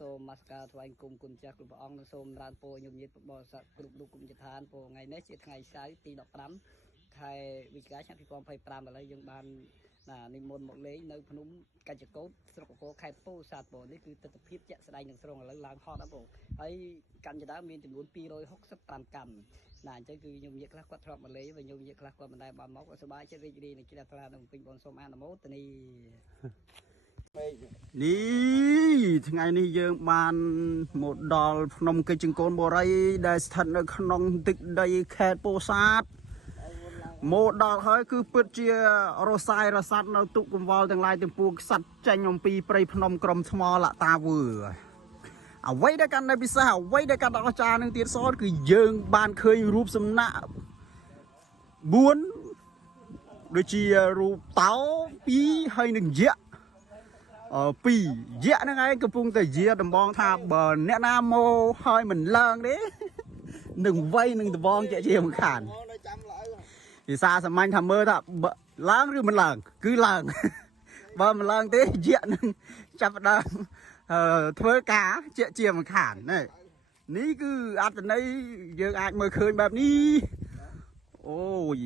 សូមមកការថ្វាយគុំគុណចាស់គ្រប់ព្រះអង្គនិងសូមរានពរញោមញាតិបរិស័ទគ្រប់រូបគុំជឋានពរថ្ងៃនេះជាថ្ងៃសៅរ៍ទី15ខែវិច្ឆិកាឆ្នាំ2025ឥឡូវយើងបាននិមន្តមកលេងនៅភ្នំកញ្ចកោតស្រុកកកខេត្តពោធិ៍សាត់បងនេះគឺទស្សនវិជ្ជាជាក់ស្ដែងនឹងស្រុងឥឡូវឡើងហត់ណាបងហើយកញ្ចដាមានចំនួន265កម្មអញ្ចឹងគឺញោមញាតិខ្លះគាត់ធ្លាប់មកលេងហើយញោមញាតិខ្លះគាត់មិនដែលបានមកសប្បាយចិត្តរីករាយនឹងជ្រះថ្លានឹងពេញបងសូមអនុមោទនីនេះថ្ងៃនេះយើងបានមកដល់ភ្នំកិច្ចចង្កូនបូរីដែលស្ថិតនៅក្នុងទឹកដីខេត្តពោធិ៍សាត់មកដល់ហើយគឺពិតជារសាយរស័តនៅទុកកង្វល់ទាំងឡាយទាំងពួងខ្សាត់ចេញអំពីព្រៃភ្នំក្រំថ្មលតាវើអ្វីដែលកាន់តែពិសេសអ្វីដែលកាន់តែអស្ចារ្យនឹងទៀតសតគឺយើងបានឃើញរូបសំណាក4ដូចជារូបតោ2ហើយនឹងយក្ស2យក្សហ្នឹងឯងកំពុងតែជាដំបងថាបើអ្នកណាមកហើយមិនឡើងទេនឹងវ័យនឹងដបងជាមិនខានភាសាសាមញ្ញថាមើលថាឡើងឬមិនឡើងគឺឡើងបើមិនឡើងទេយក្សនឹងចាប់ដើមធ្វើការជាមិនខាននេះគឺអត្ថន័យយើងអាចមើលឃើញបែបនេះអូយ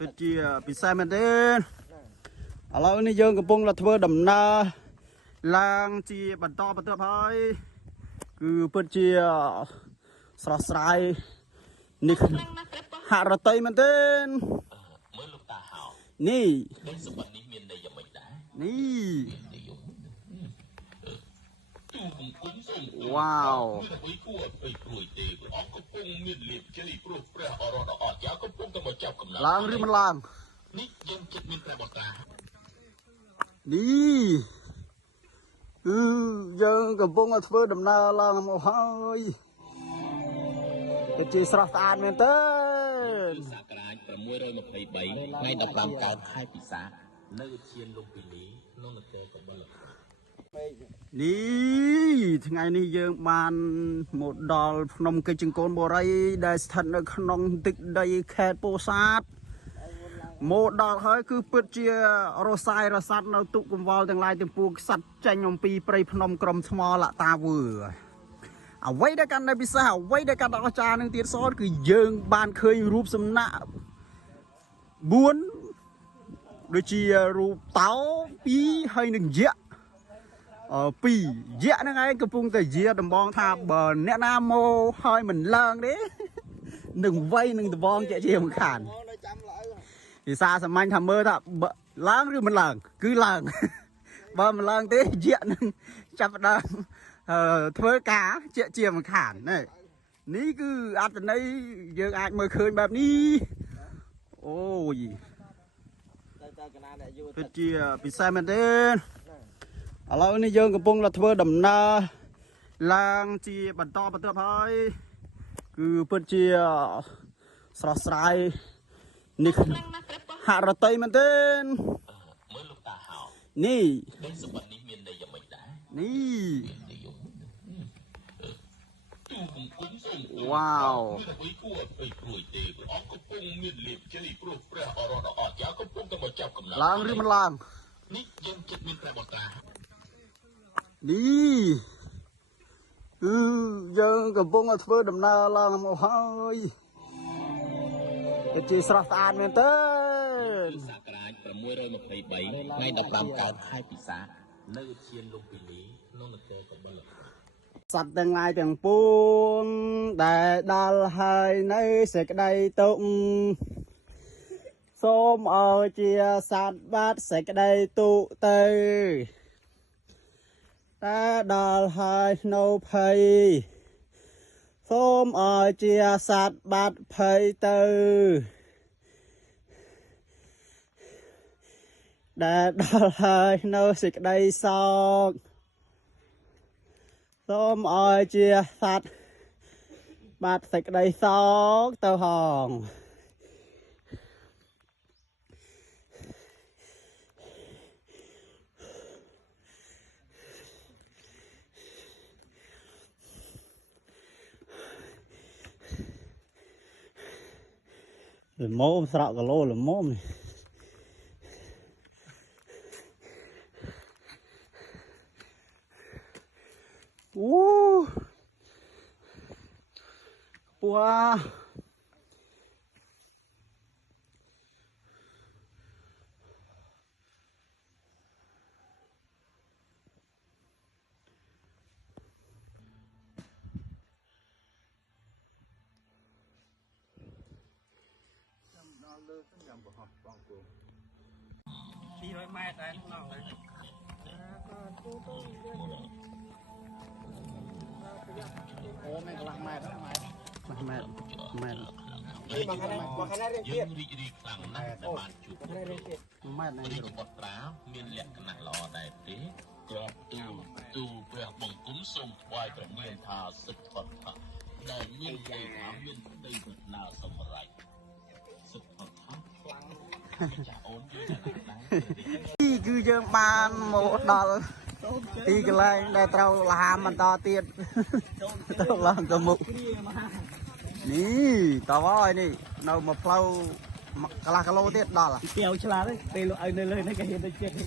ពិតជាពិសេសមែនទេឥឡូវនេះយើងកំពុងតែធ្វើដំណើរឡើងជាបន្តបន្ទាប់ហើយគឺពិតជាស្រស់ស្រាយនេះហាក់រតីមែនទេមើលលោកតាហៅនេះសម្បត្តិនេះមានន័យយ៉ាងម៉េចដែរនេះវ៉ាវអ្វីគួរឲ្យព្រួយទេព្រះអង្គកំពុងមានលៀបជ័យព្រោះព្រះអរដ៏អស្ចារ្យកំពុងតែមកចាប់កំណត់ឡើងឬមិនឡើងនេះយើងគិតមានព្រះបតានេះគឺយើងកំពុងតែធ្វើដំណើរឡើងមកហើយទៅជាស្រស់ស្អាតមែនទេសក្រាច623ថ្ងៃ15កើតខែពិសាខនៅឈានលំពីនេះក្នុងនគរកបិលនេះថ្ងៃនេះយើងបានមកដល់ភ្នំកិច្ចចង្កូនបូរីដែលស្ថិតនៅក្នុងទឹកដីខេត្តពោធិ៍សាត់មកដល់ហើយគឺពិតជារសាយរស័តនៅទុកកង្វល់ទាំងឡាយទាំងពួងខ្សាត់ចេញអំពីព្រៃភ្នំក្រំថ្មលតាវើអ្វីដែលកាន់តែពិសេសអ្វីដែលកាន់តែអស្ចារ្យនឹងទៀតសតគឺយើងបានឃើញរូបសំណាក4ដូចជារូបតោ2ហើយនឹងយក្ស2យក្សហ្នឹងឯងកំពុងតែជាដំបងថាបើអ្នកណាមកហើយមិនឡើងទេនឹងវ័យនឹងដបងជាមិនខានភាសាសាមញ្ញថាមើលថាឡើងឬមិនឡើងគឺឡើងបើមិនឡើងទេយក្សនឹងចាប់ដើមធ្វើការជាមិនខាននេះគឺអត្ថន័យយើងអាចមើលឃើញបែបនេះអូយពិតជាពិសេសមែនទេឥឡូវនេះយើងកំពុងតែធ្វើដំណើរឡើងជាបន្តបន្ទាប់ហើយគឺពិតជាស្រស់ស្រាយនេះហាក់រតីមែនទេមើលលោកតាហៅនេះសម្បត្តិនេះមានន័យយ៉ាងម៉េចដែរនេះវ៉ាវអ្វីគួរឲ្យព្រួយទេព្រះអង្គកំពុងមានលៀបជ័យព្រោះព្រះអរដ៏អស្ចារ្យកំពុងតែមកចាប់កំណត់ឡើងឬមិនឡើងនេះយើងគិតមានព្រះបតានេះគឺយើងកំពុងតែធ្វើដំណើរឡើងមកហើយទៅជាស្រស់ស្អាតមែនទេសក្រាច623ថ្ងៃ15កើតខែពិសាខនៅឈានលំពីនេះក្នុងនគរកបិលសត្វទាំងឡាយទាំងពួងដែលដល់ហើយនៅសេចក្តីទុក្ខសូមឲ្យជាសត្វបាត់សេចក្តីទុក្ខទៅតែដល់ហើយនៅភ័យសូមឲ្យជាសត្វបាត់ភ័យទៅដែលដល់ហើយនៅសេចក្តីសោកសូមឲ្យជាសត្វបាត់សេចក្តីសោកទៅហងល្មមស្រក់គីឡូល្មមនេះ Ô wow. Đi rồi mẹ đấy nó đấy. Ô mẹ có mẹ đó mẹ. Mẹ. Đi mà cái này riêng biệt. Ô, cái này riêng biệt. Mẹ này được. មានលក្ខណៈល្អដែរទេក្របទូព្រះបង្គំសូមថ្វាយព្រះនាមថាសិទ្ធត្ថៈដែលមានគេថាមានប្តីប្រាថ្នាសម្រេចសិទ្ធត្ថៈខ្លាំងចាអូនយល់ណាស់ដែរគឺយើងបានមកដល់ទីកន្លែងដែលត្រូវលហាមបន្តទៀតទៅឡើងទៅមុខនេះតើហើយនេះនៅមកផ្លូវកន្លះគីឡូទៀតដល់ Kèo chla đấy, đây là ai nơi này cái hiện đây chết hết.